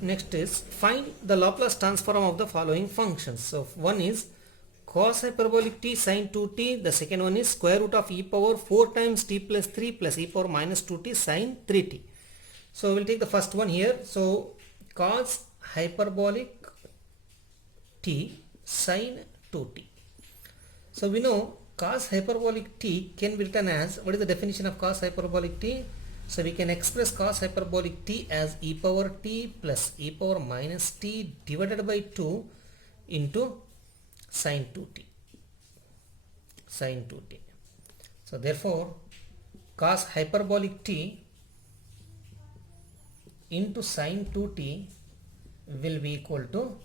Next is find the Laplace transform of the following functions. So one is cos hyperbolic t sin 2t. The second one is square root of e power 4 times t plus 3 plus e power minus 2t sin 3t. So we'll take the first one here. So cos hyperbolic t sin 2t. So we know cos hyperbolic t can be written as, what is the definition of cos hyperbolic t? So we can express cos hyperbolic t as e power t plus e power minus t divided by 2 into sin 2t. Sin 2t. So therefore cos hyperbolic t into sin 2t will be equal to,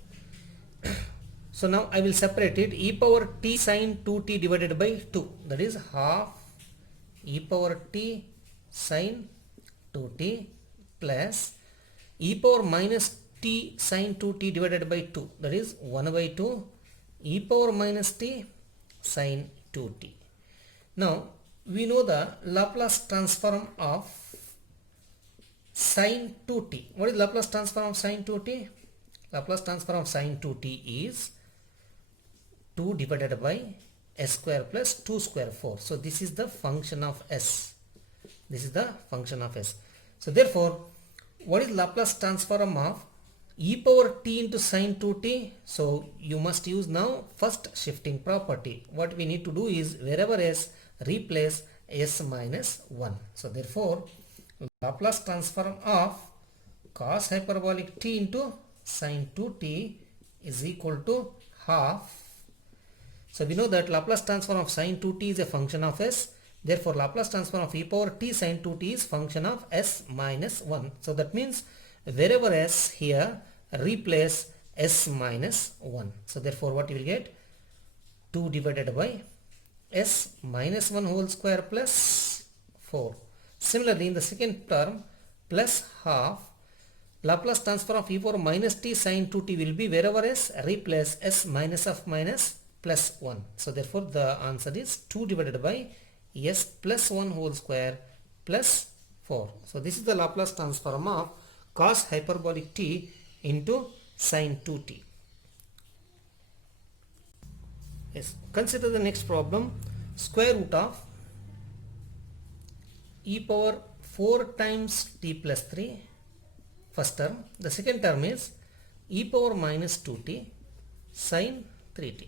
so now I will separate it, e power t sin 2t divided by 2, that is half e power t sin 2t plus e power minus t sin 2t divided by 2, that is 1 by 2 e power minus t sin 2t. Now we know the Laplace transform of sin 2t. What is Laplace transform of sin 2t? Laplace transform of sin 2t is 2 divided by s square plus 2 square 4. So this is the function of s. This is the function of s. So therefore, what is Laplace transform of e power t into sin 2t? So you must use now first shifting property. What we need to do is wherever s, replace s minus 1. So therefore, Laplace transform of cos hyperbolic t into sin 2t is equal to half. So we know that Laplace transform of sin 2t is a function of s. Therefore, Laplace transform of e power t sin 2t is function of s minus 1. So that means wherever s here, replace s minus 1. So therefore, what you will get? 2 divided by s minus 1 whole square plus 4. Similarly, in the second term, plus half, Laplace transform of e power minus t sin 2t will be wherever s, replace s minus of minus plus 1. So therefore the answer is 2 divided by s plus 1 whole square plus 4. So this is the Laplace transform of cos hyperbolic t into sin 2t. Yes. Consider the next problem. Square root of e power 4 times t plus 3, first term. The second term is e power minus 2t sin 3t.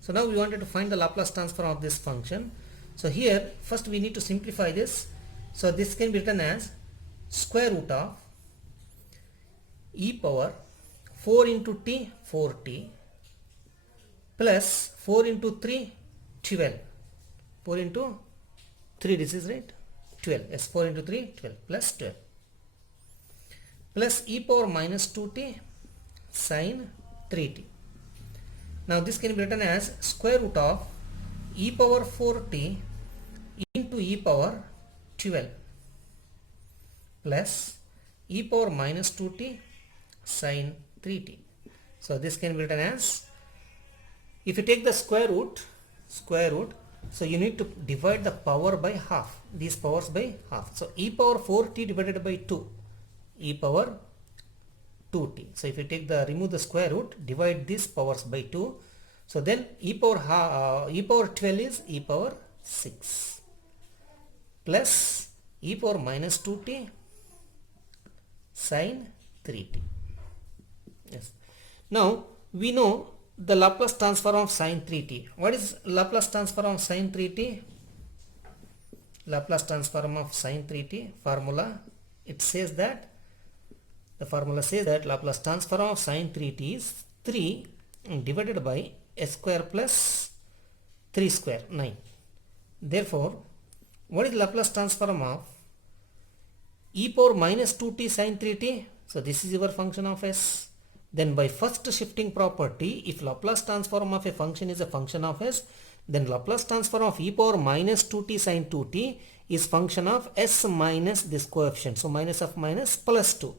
So now we wanted to find the Laplace transform of this function. So here first we need to simplify this. So this can be written as square root of e power 4 into t 4t plus 4 into 3 12. 4 into 3, this is right, 12. Yes, 4 into 3 12 plus 12 plus e power minus 2t sin 3t. Now this can be written as square root of e power 4t into e power 12 plus e power minus 2t sin 3t. So this can be written as, if you take the square root, so you need to divide the power by half, these powers by half. So e power 4t divided by 2, e power 2t. So if you take the, remove the square root, divide these powers by 2. So then e power 12 is e power 6 plus e power minus 2t sin 3t. Yes. Now we know the Laplace transform of sin 3t. What is Laplace transform of sin 3t? Laplace transform of sin 3t formula, it says that, the formula says that Laplace transform of sin 3t is 3 divided by s square plus 3 square, 9. Therefore, what is Laplace transform of e power minus 2t sin 3t? So this is your function of s. Then by first shifting property, if Laplace transform of a function is a function of s, then Laplace transform of e power minus 2t sin 2t is function of s minus this coefficient. So minus of minus plus 2.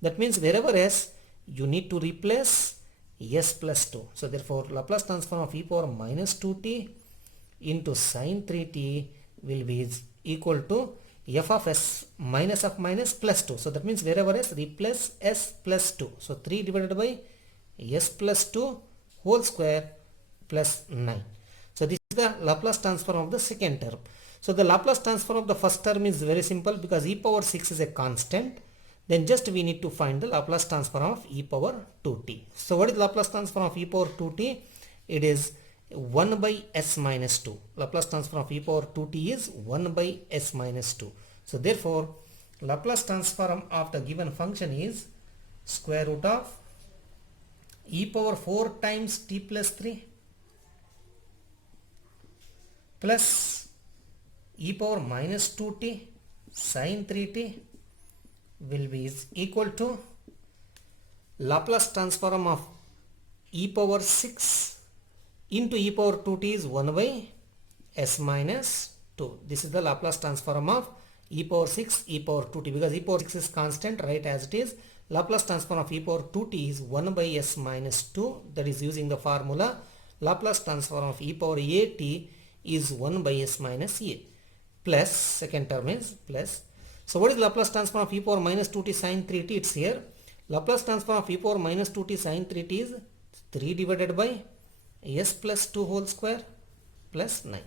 That means wherever s, you need to replace s plus 2. So therefore Laplace transform of e power minus 2t into sin 3t will be equal to f of s minus of minus plus 2. So that means wherever s, replace s plus 2. So 3 divided by s plus 2 whole square plus 9. So this is the Laplace transform of the second term. So the Laplace transform of the first term is very simple because e power 6 is a constant. Then just we need to find the Laplace transform of e power 2t. So what is Laplace transform of e power 2t? It is 1 by s minus 2. Laplace transform of e power 2t is 1 by s minus 2. So therefore Laplace transform of the given function is square root of e power 4 times t plus 3 plus e power minus 2t sin 3t will be is equal to Laplace transform of e power 6 into e power 2t is 1 by s minus 2. This is the Laplace transform of e power 6 e power 2t, because e power 6 is constant, right, as it is. Laplace transform of e power 2t is 1 by s minus 2, that is using the formula Laplace transform of e power at is 1 by s minus a, plus second term is plus. So what is Laplace transform of e power minus 2t sin 3t? It's here. Laplace transform of e power minus 2t sin 3t is 3 divided by s plus 2 whole square plus 9.